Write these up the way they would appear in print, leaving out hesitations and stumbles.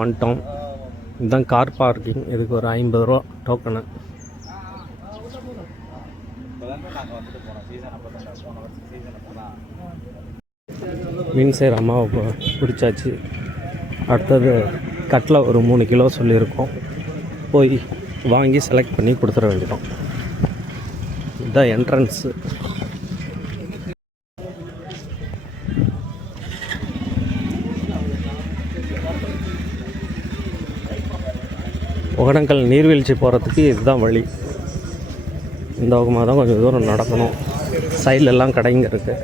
வந்துட்டோம். இதுதான் car parking. இதுக்கு ஒரு 50 ரூபா டோக்கனு. மீன் செய்கிற அம்மாவை பிடிச்சாச்சு. அடுத்தது கட்டில் ஒரு 3 கிலோ சொல்லியிருக்கோம். போய் வாங்கி செலக்ட் பண்ணி கொடுத்துட வேண்டியதும். இதுதான் என்ட்ரன்ஸு. ஒகேனக்கல் நீர்வீழ்ச்சி போகிறதுக்கு இதுதான் வழி. இந்த பக்கமாக தான் கொஞ்சம் தூரம் நடக்கணும். சைட்லெல்லாம் கடைங்க இருக்குது.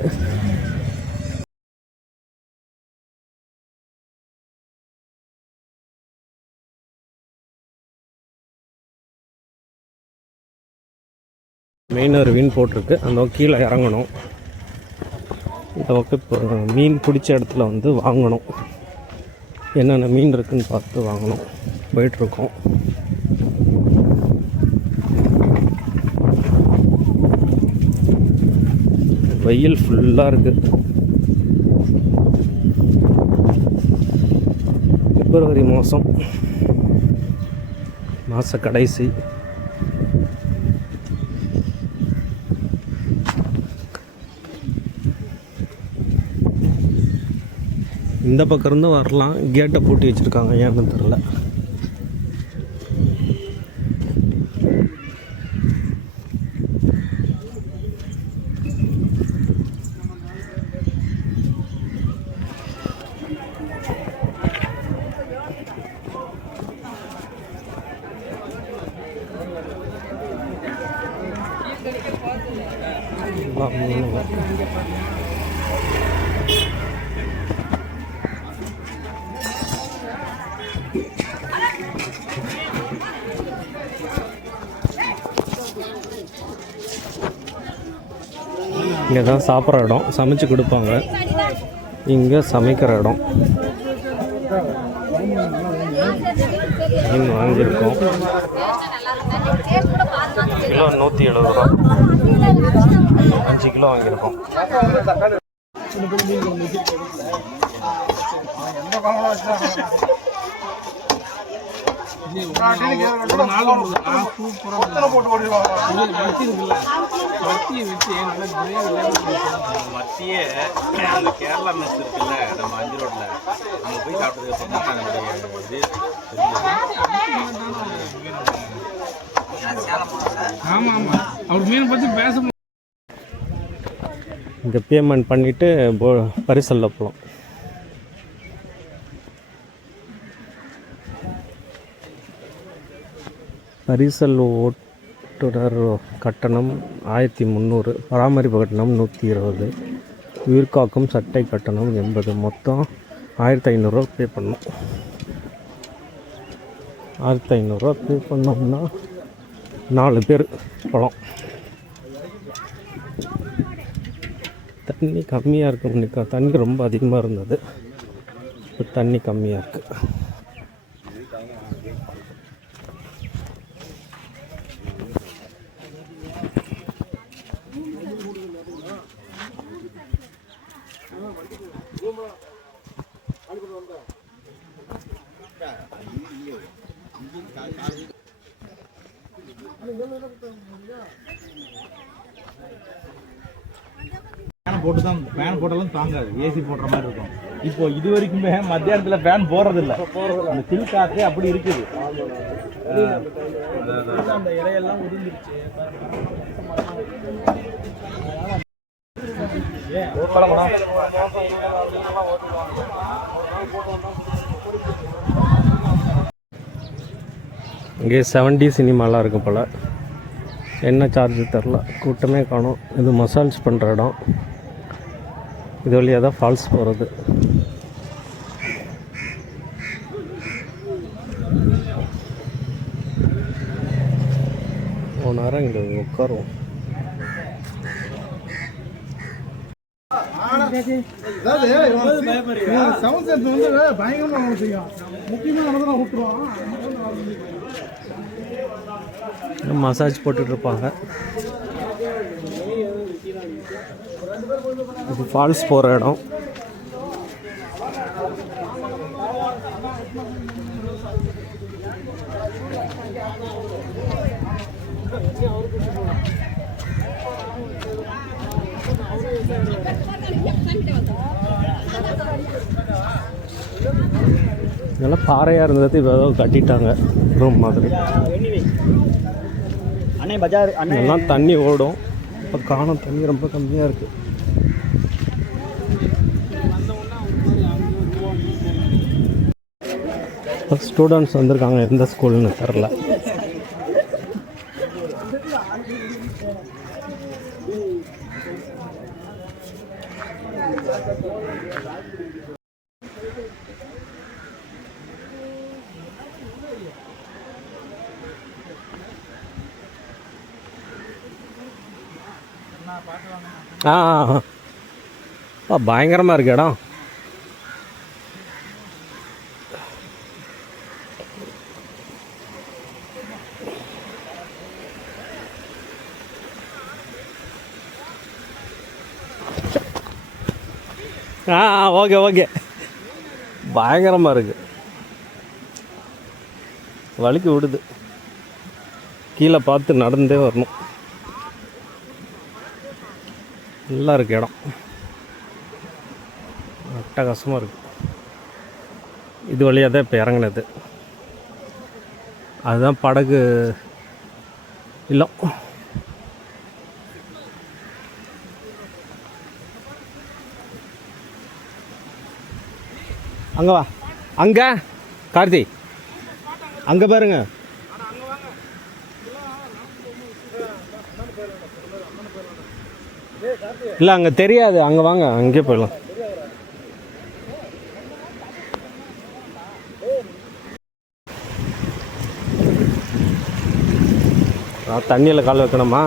மெயின் அருவின்னு போட்டிருக்கு. அந்த கீழே இறங்கணும். இந்த பக்கம் இப்போ மீன் பிடிச்ச இடத்துல வந்து வாங்கணும். என்னென்ன மீன் இருக்குதுன்னு பார்த்து வாங்கணும். போயிட்டுருக்கோம். வெயில் ஃபுல்லாக இருக்குது. பிப்ரவரி மாத கடைசி. இந்த பக்கம் இருந்து வரலாம். கேட்டை பூட்டி வச்சுருக்காங்க, ஏன்னு தெரில. இங்கே தான் சாப்பிட்ற இடம். சமைச்சு கொடுப்பாங்க. இங்கே சமைக்கிற இடம். மீன் வாங்கியிருக்கோம். கிலோ 170 ரூபா. 5 கிலோ வாங்கியிருக்கோம். மத்திய அந்த கேரளா மெஸ் இருக்குல்ல, நம்ம 5 ரோட்ல அங்கே போய் சாப்பிட்டதுக்கு இங்கே பேமெண்ட் பண்ணிவிட்டு பரிசல்ல போகலாம். பரிசல் ஓட்டுநர் கட்டணம் 1300, பராமரிப்பு கட்டணம் 120, உயிர்காக்கும் சட்டை கட்டணம் 80. மொத்தம் 1500 ரூபா பே பண்ணோம். 1500 ரூபா பே பண்ணோம்னா 4 பேர் பழம். தண்ணி கம்மியாக இருக்குது. தண்ணி ரொம்ப அதிகமாக இருந்தது. இப்போ தண்ணி கம்மியாக இருக்குது. ஃபேன் போட்டாலும் தாங்காது. ஏசி போடுற மாதிரி இருக்கும். இப்போ இது வரைக்குமே மத்தியானத்தில் ஃபேன் போடுறதில்ல. அந்த சில் காற்று அப்படி இருக்குது. அந்த இலையெல்லாம் உதிர்ந்துருச்சு. இங்கே 7D சினிமாலாம் இருக்குது போல். என்ன சார்ஜ் தெரில. கூட்டமே காணும். இது மசாஜ் பண்ணுற இடம். இது வழியாக தான் ஃபால்ஸ் போகிறது. ஒரு நேரம் இங்கே உட்காருவோம். மசாஜ் போட்டுட்ருப்பாங்க. இது ஃபால்ஸ் போகிற இடம். இதெல்லாம் பாறையாக இருந்தது இப்போ ஏதோ கட்டிட்டாங்க ரூம் மாதிரி. எல்லாம் தண்ணி ஓடும். இப்போ காணும் தண்ணி ரொம்ப கம்மியாக இருக்குது. ஸ்டூடெண்ட்ஸ் வந்திருக்காங்க, எந்த ஸ்கூல்னு தெரில. பயங்கரமாக இருக்கு இடம். ஓகே ஓகே, பயங்கரமாக இருக்கு. வலிக்கு விடுது, கீழே பார்த்து நடந்தே வரணும். நல்லா இருக்கு இடம், அட்டகாசமாக இருக்குது. இது வழியாக தான் இப்போ இறங்கினது. அதுதான் படகு இல்லம். அங்கே வா, அங்கே கார்த்தி அங்கே பாருங்க. இல்லை அங்கே தெரியாது, அங்கே வாங்க, அங்கே போயிடலாம். தண்ணியில் கால் வைக்கணுமா?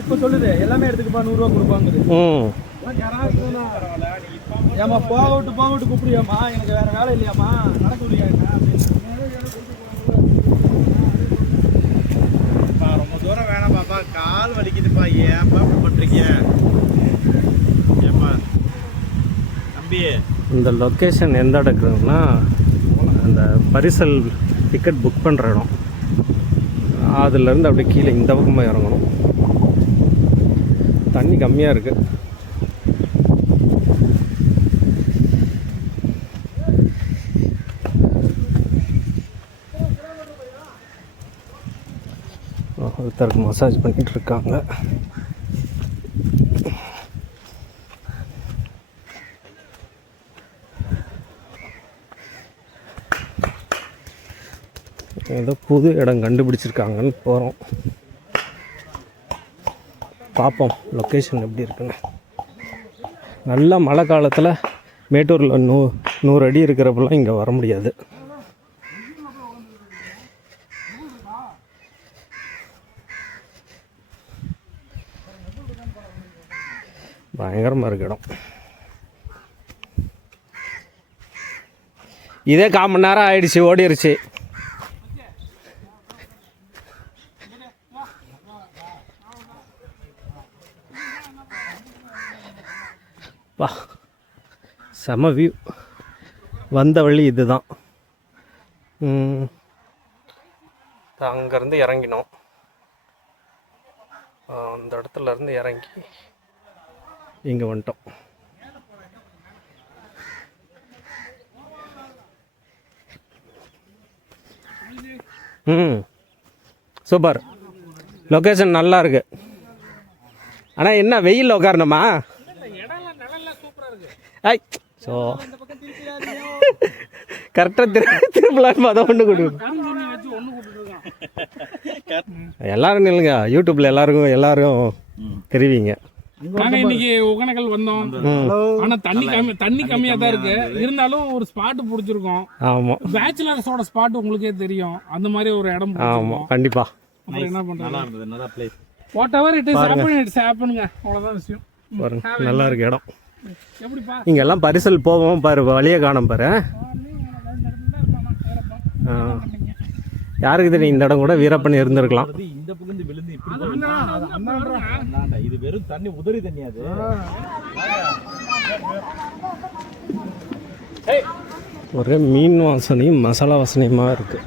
இப்போ சொல்லுது எல்லாமே எடுத்துக்கப்பா, 100 ரூபா கொடுப்பாங்க. ஏமா போக விட்டு கூப்பிடுறியாம்மா, எனக்கு வேற வேலை இல்லையாம்மா, நடக்க முடியா? ரொம்ப தூரம் வேணாம் பாப்பா, கால் வலிக்குதுப்பா. ஏன்ப்பா இப்படி பண்றீங்க? ஏப்பா தம்பி, இந்த லொக்கேஷன் எந்த இடக்குன்னா அந்த பரிசல் டிக்கெட் புக் பண்ணுற இடம். அதுலேருந்து அப்படியே கீழே இந்த பக்கமாக இறங்கணும். தண்ணி கம்மியாக இருக்குது. ஒருத்தருக்கு மசாஜ் பண்ணிகிட்டு இருக்காங்க. ஏதோ புது இடம் கண்டுபிடிச்சிருக்காங்கன்னு போகிறோம். பார்ப்போம் லொக்கேஷன் எப்படி இருக்குன்னு. நல்ல மழை காலத்தில் மேட்டூரில் 100 அடி இருக்கிறப்பெல்லாம் இங்கே வர முடியாது. பயங்கரமாக இருக்கு இடம். இதே 1/4 மணி நேரம் ஆயிடுச்சு, ஓடிருச்சு. வா, செம வியூ. வந்த வழி இதுதான். அங்கேருந்து இறங்கினோம். அந்த இடத்துல இருந்து இறங்கி இங்கே வந்துட்டோம். சூப்பர் லொக்கேஷன், நல்லா இருக்கு. ஆனால் என்ன வெயிலில் உட்காரணுமா? ஐ ஸோ கரெக்டாக திரும்பலான்னு அதை ஒன்று கொடுக்கும். எல்லாரும் நில்லுங்க, யூடியூப்ல எல்லாரும் தெரிவிங்க. நாங்க இன்னைக்கு ஒகேனக்கல் வந்தோம். ஆனா தண்ணி கம்மியா தான் இருக்கு. இருந்தாலும் ஒரு ஸ்பாட் பிடிச்சிருக்கோம். ஆமா, பேச்சுலர்ஸோட ஸ்பாட் உங்களுக்கே தெரியும். அந்த மாதிரி ஒரு இடம். ஆமா, கண்டிப்பா. என்ன பண்றது, வாட் எவர் இட் இஸ் ஹேப்பனுங்க, அவ்வளவுதான் விஷயம். பாருங்க, நல்லா இருக்கு இடம். இங்க எல்லாம் பரிசல் போவோம் பாரு, வழியை காணும் பாரு. யாருக்கு தெரியும், இந்த இடம் கூட வீரப்பன் இருந்திருக்கலாம். இந்த பக்கம் விழுந்து இது வெறும் தண்ணி, உதறி தண்ணி. அது ஒரே மீன் வாசனையும் மசாலா வாசனையுமாக இருக்குது.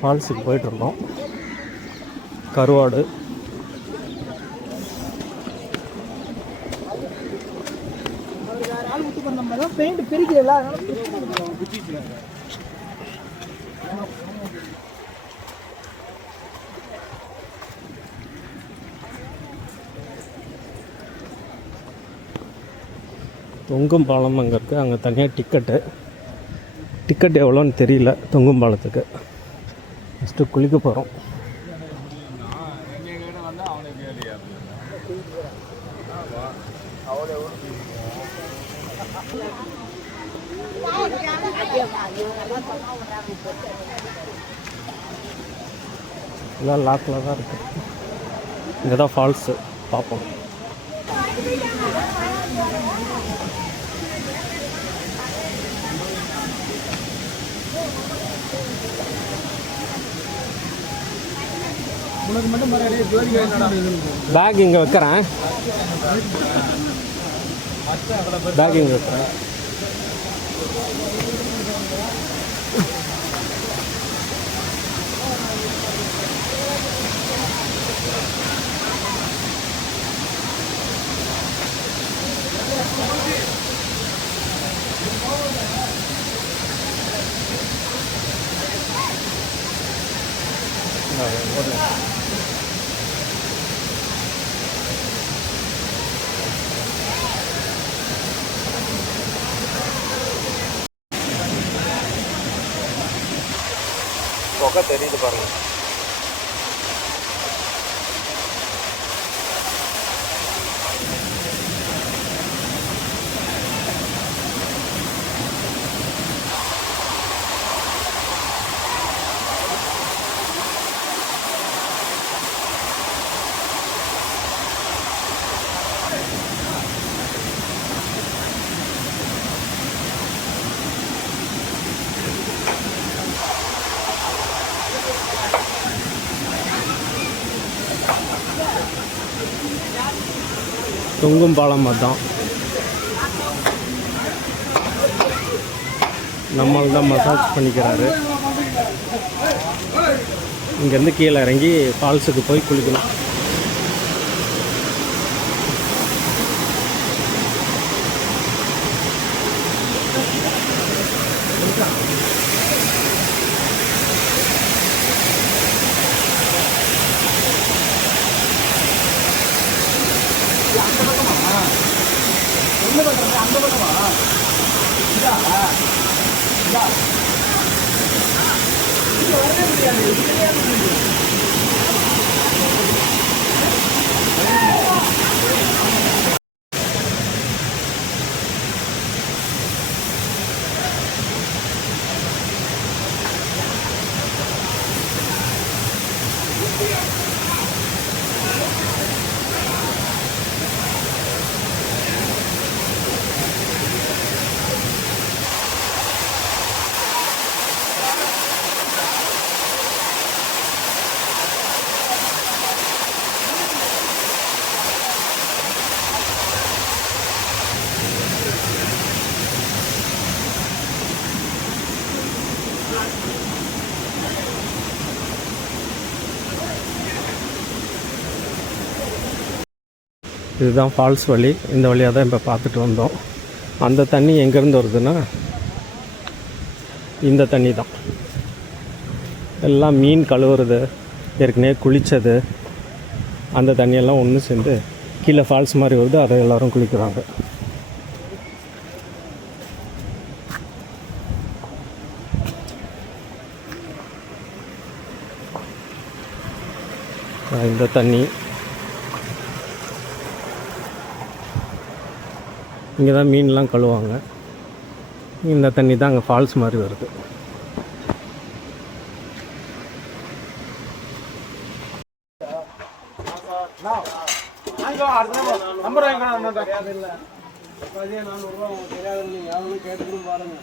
ஃபால்ஸுக்கு போயிட்டுருந்தோம். கருவாடு, தொங்கும் பாலம் அங்கே இருக்குது. அங்கே தனியாக டிக்கெட் எவ்வளோன்னு தெரியல. தொங்கும் பாலத்துக்கு ஃபஸ்ட்டு குளிக்க போகிறோம். எல்லாம் லாக்கில் தான் இருக்குது. இங்கே தான் ஃபால்ஸு பார்ப்போம். பேக் இங்கே வைக்கிறேன். பேக் இங்கே வைக்கிறேன். புகை தெரியுது பாருங்க. தொங்கும் பாலம் அதுதான். நம்மள் தான் மசாஜ் பண்ணிக்கிறாரு. இங்கேருந்து கீழே இறங்கி ஃபால்ஸுக்கு போய் குளிக்கணும். இதுதான் ஃபால்ஸ் வழி. இந்த வழியாக தான் இப்போ பார்த்துட்டு வந்தோம். அந்த தண்ணி எங்கேருந்து வருதுன்னா இந்த தண்ணி தான். எல்லாம் மீன் கழுவுறது, ஏற்கனவே குளித்தது, அந்த தண்ணியெல்லாம் ஒன்று சேர்ந்து கீழே ஃபால்ஸ் மாதிரி வருது. அதை எல்லோரும் குளிக்கிறாங்க. இந்த தண்ணி இங்கே தான் மீன்லாம் கழுவாங்க. இந்த தண்ணி தான் அங்கே ஃபால்ஸ் மாதிரி வருது. பாருங்க